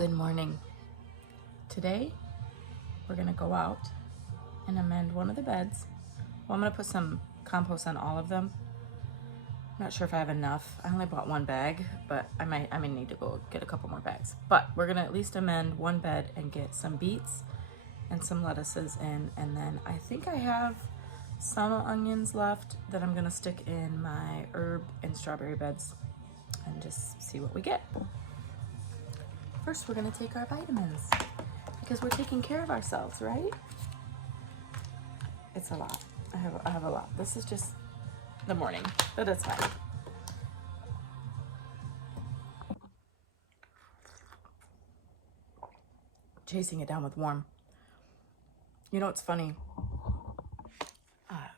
Good morning. Today we're gonna go out and amend one of the beds. Well, I'm gonna put some compost on all of them. I'm not sure if I have enough. I only bought one bag, but I may need to go get a couple more bags. But we're gonna at least amend one bed and get some beets and some lettuces in, and then I think I have some onions left that I'm gonna stick in my herb and strawberry beds and just see what we get. First, we're gonna take our vitamins because we're taking care of ourselves, right? It's a lot. I have a lot. This is just the morning, but it's fine. Chasing it down with warm. You know what's funny?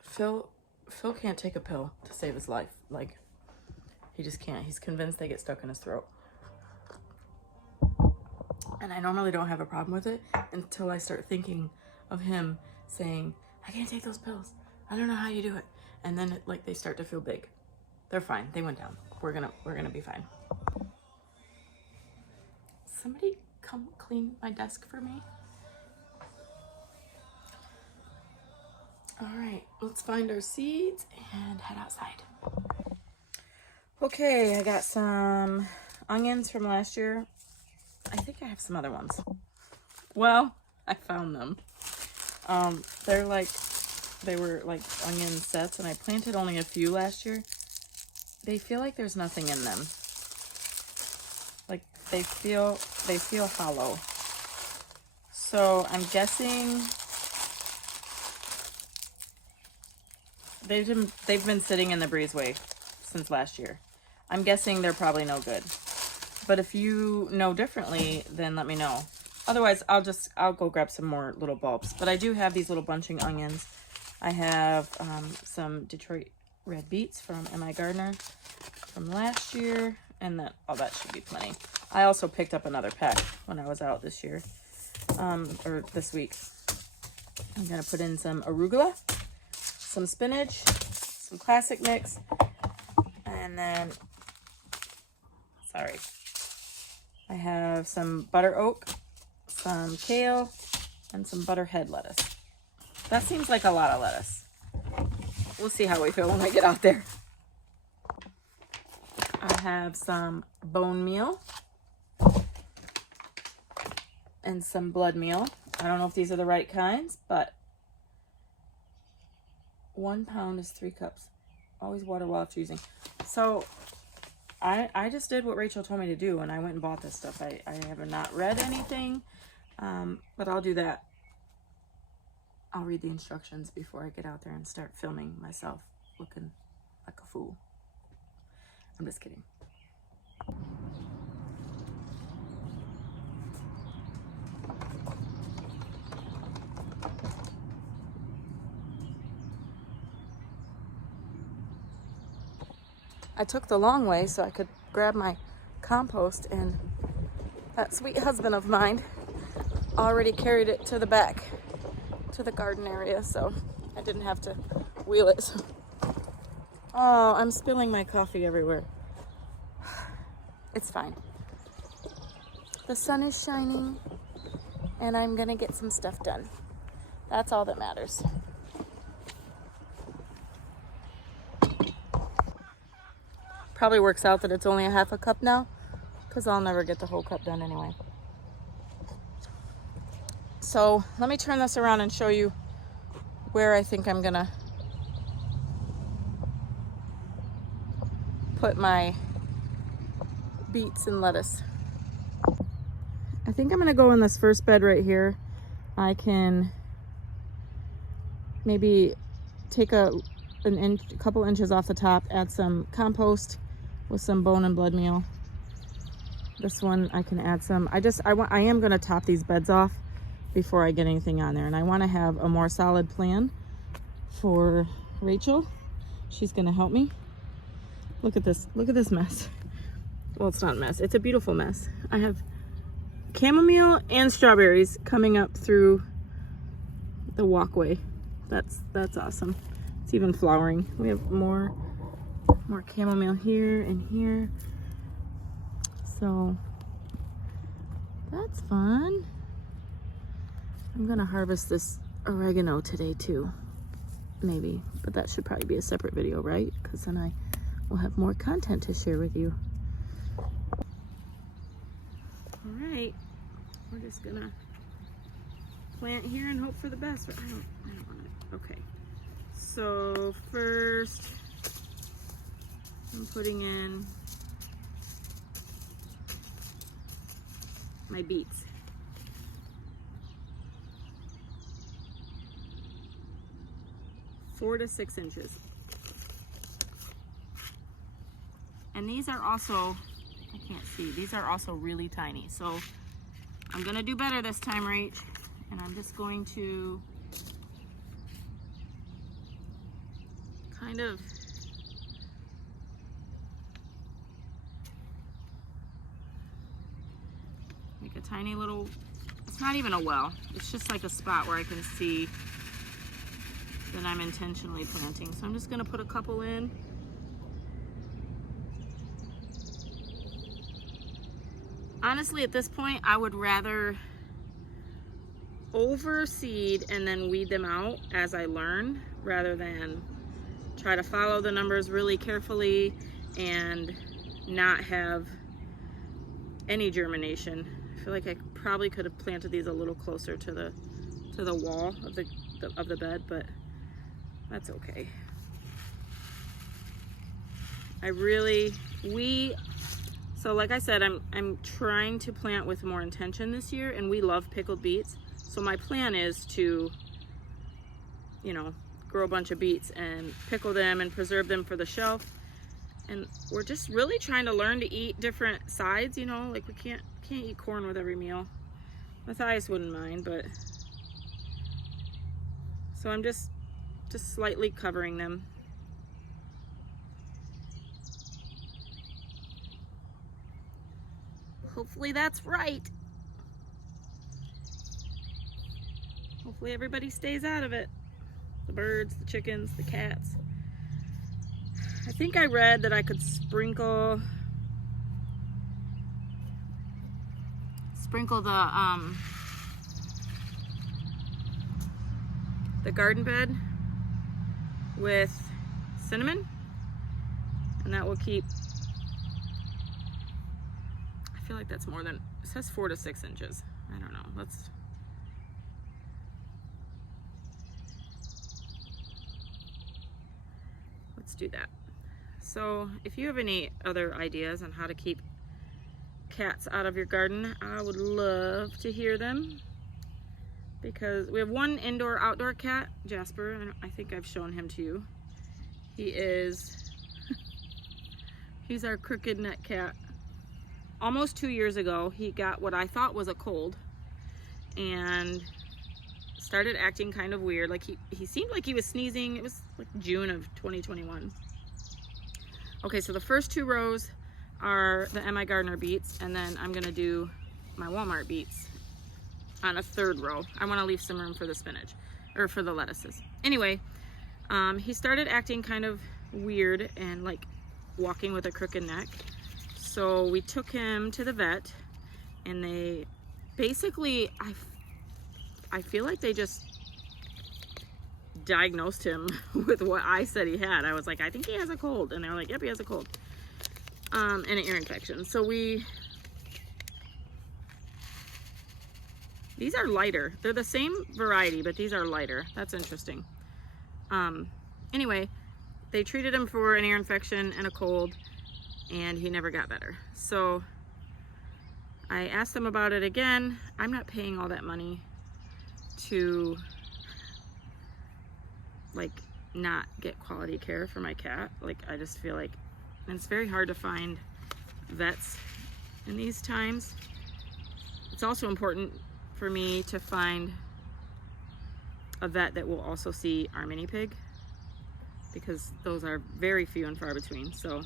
Phil can't take a pill to save his life. Like, he just can't. He's convinced they get stuck in his throat. And I normally don't have a problem with it until I start thinking of him saying, I can't take those pills. I don't know how you do it. And then they start to feel big. They're fine. They went down. We're gonna be fine. Somebody come clean my desk for me. All right, let's find our seeds and head outside. Okay, I got some onions from last year. I think I have some other ones. Well, I found them. They were like onion sets, and I planted only a few last year. They feel like there's nothing in them. Like they feel hollow. So I'm guessing they've been sitting in the breezeway since last year. I'm guessing they're probably no good. But if you know differently, then let me know. Otherwise, I'll go grab some more little bulbs. But I do have these little bunching onions. I have some Detroit red beets from M.I. Gardner from last year, and that should be plenty. I also picked up another pack when I was out this year, or this week. I'm gonna put in some arugula, some spinach, some classic mix, and then, I have some butter oak, some kale, and some butterhead lettuce. That seems like a lot of lettuce. We'll see how we feel when I get out there. I have some bone meal and some blood meal. I don't know if these are the right kinds, but 1 pound is 3 cups. Always water while it's using. So I just did what Rachel told me to do, and I went and bought this stuff. I have not read anything, but I'll do that. I'll read the instructions before I get out there and start filming myself looking like a fool. I'm just kidding. I took the long way so I could grab my compost, and that sweet husband of mine already carried it to the back, to the garden area, so I didn't have to wheel it. Oh, I'm spilling my coffee everywhere. It's fine. The sun is shining, and I'm gonna get some stuff done. That's all that matters. Probably works out that it's only a half a cup now, because I'll never get the whole cup done anyway. So let me turn this around and show you where I think I'm gonna put my beets and lettuce. I think I'm gonna go in this first bed right here. I can maybe take a couple inches off the top, add some compost with some bone and blood meal. This one I can add some. I am gonna top these beds off before I get anything on there, and I want to have a more solid plan for Rachel. She's gonna help me. Look at this mess. Well, it's not a mess, it's a beautiful mess. I have chamomile and strawberries coming up through the walkway. That's awesome. It's even flowering. We have more chamomile here and here. So That's fun. I'm gonna harvest this oregano today too, maybe, but that should probably be a separate video, right? Because then I will have more content to share with you. All right, we're just gonna plant here and hope for the best. I don't want it. Okay, so first I'm putting in my beets. Four to 6 inches. And these are also, I can't see, these are also really tiny. So I'm gonna do better this time, Rach. And I'm just going to kind of make a tiny little, it's not even a well, it's just like a spot where I can see that I'm intentionally planting. So I'm just gonna put a couple in. Honestly, at this point, I would rather overseed and then weed them out as I learn, rather than try to follow the numbers really carefully and not have any germination. I feel like I probably could have planted these a little closer to the wall of the bed, but that's okay. So like I said, I'm trying to plant with more intention this year, and we love pickled beets. So my plan is to, you know, grow a bunch of beets and pickle them and preserve them for the shelf. And we're just really trying to learn to eat different sides, you know, like we can't eat corn with every meal. Matthias wouldn't mind, but so I'm just slightly covering them. Hopefully that's right. Hopefully everybody stays out of it. The birds, the chickens, the cats. I think I read that I could sprinkle the garden bed with cinnamon, and that will keep, I feel like that's more than, it says 4 to 6 inches. I don't know, let's do that. So if you have any other ideas on how to keep cats out of your garden, I would love to hear them, because we have one indoor outdoor cat, Jasper, and I think I've shown him to you. He's our crooked neck cat. Almost 2 years ago, he got what I thought was a cold and started acting kind of weird. Like he seemed like he was sneezing. It was like June of 2021. Okay, so the first 2 rows are the MI Gardener beets, and then I'm gonna do my Walmart beets on a 3rd row. I wanna leave some room for the spinach, or for the lettuces. Anyway, he started acting kind of weird and like walking with a crooked neck. So we took him to the vet, and they basically, I feel like they just diagnosed him with what I said he had. I was like, I think he has a cold. And they were like, yep, he has a cold. And an ear infection. So these are lighter. They're the same variety, but these are lighter. That's interesting. Anyway, they treated him for an ear infection and a cold, and he never got better. So I asked them about it again. I'm not paying all that money to like not get quality care for my cat. Like, I just feel like, and it's very hard to find vets in these times. It's also important for me to find a vet that will also see our mini pig, because those are very few and far between. So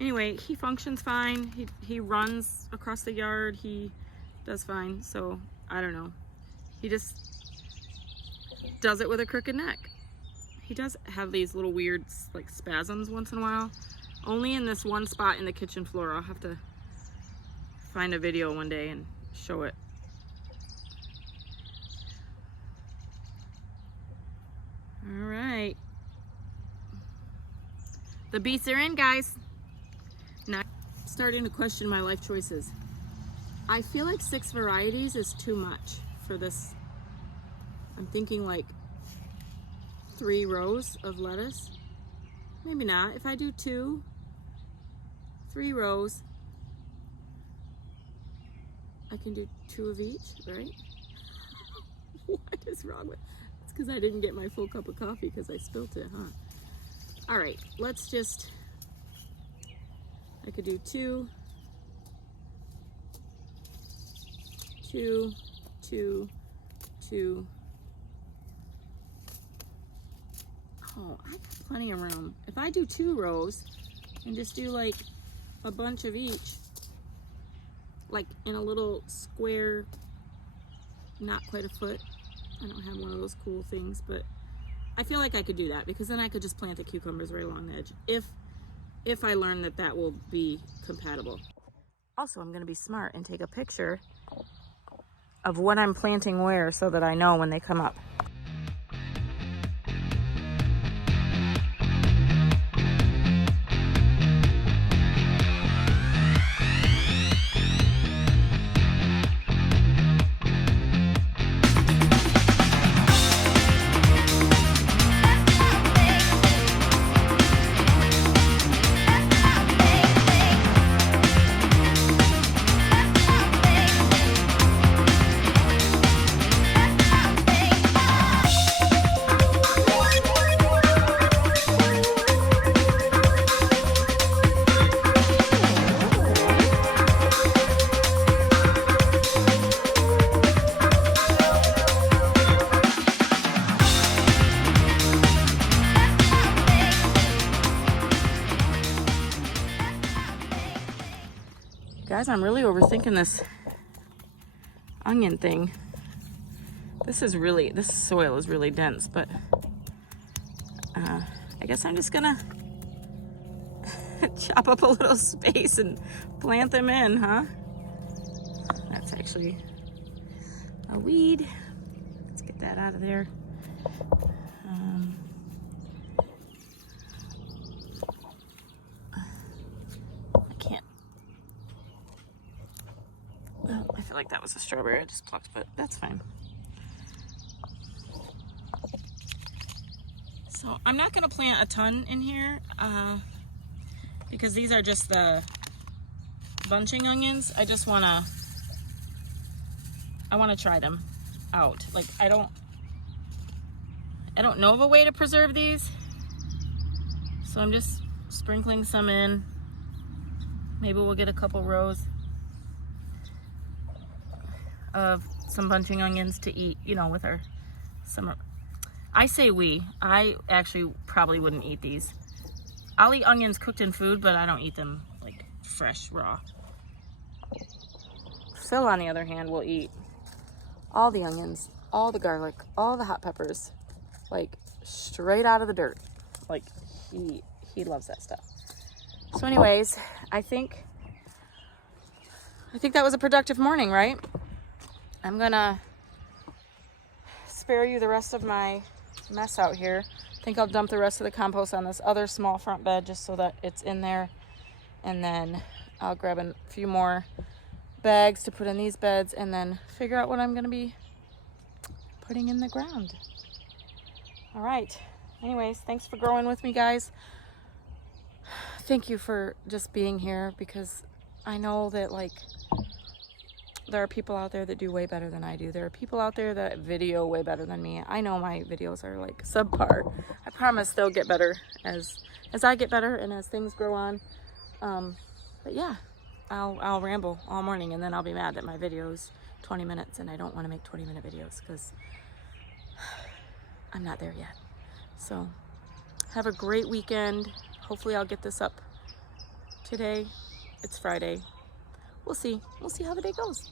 anyway, he functions fine. He runs across the yard. He does fine. So I don't know. He just does it with a crooked neck. He does have these little weird like spasms once in a while. Only in this one spot in the kitchen floor. I'll have to find a video one day and show it. All right. The beets are in, guys. Now I'm starting to question my life choices. I feel like 6 varieties is too much for this. I'm thinking like 3 rows of lettuce. Maybe not. If I do 2, 3 rows, I can do 2 of each, right? What is wrong with? It's because I didn't get my full cup of coffee because I spilt it, huh? All right, let's just, I could do 2, 2, 2, 2. Oh, I got plenty of room. If I do 2 rows and just do like a bunch of each, like in a little square, not quite a foot. I don't have one of those cool things, but I feel like I could do that because then I could just plant the cucumbers right along the edge if I learn that that will be compatible. Also, I'm going to be smart and take a picture of what I'm planting where so that I know when they come up. Guys, I'm really overthinking this onion thing. This soil is really dense, but I guess I'm just gonna chop up a little space and plant them in, huh? That's actually a weed. Let's get that out of there. I feel like that was a strawberry I just plucked, but that's fine. So I'm not gonna plant a ton in here because these are just the bunching onions. I wanna try them out. Like I don't know of a way to preserve these, so I'm just sprinkling some in. Maybe we'll get a couple rows of some bunching onions to eat, you know, with our summer. I say I actually probably wouldn't eat these. I'll eat onions cooked in food, but I don't eat them like fresh, raw. Phil, on the other hand, will eat all the onions, all the garlic, all the hot peppers, like straight out of the dirt. Like he loves that stuff. So anyways, I think that was a productive morning, right? I'm gonna spare you the rest of my mess out here. I think I'll dump the rest of the compost on this other small front bed just so that it's in there. And then I'll grab a few more bags to put in these beds and then figure out what I'm gonna be putting in the ground. All right. Anyways, thanks for growing with me, guys. Thank you for just being here because I know that like there are people out there that do way better than I do. There are people out there that video way better than me. I know my videos are like subpar. I promise they'll get better as I get better and as things grow on. But yeah, I'll ramble all morning and then I'll be mad that my video is 20 minutes and I don't want to make 20-minute videos because I'm not there yet. So have a great weekend. Hopefully I'll get this up today. It's Friday. We'll see how the day goes.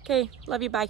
Okay, love you, bye.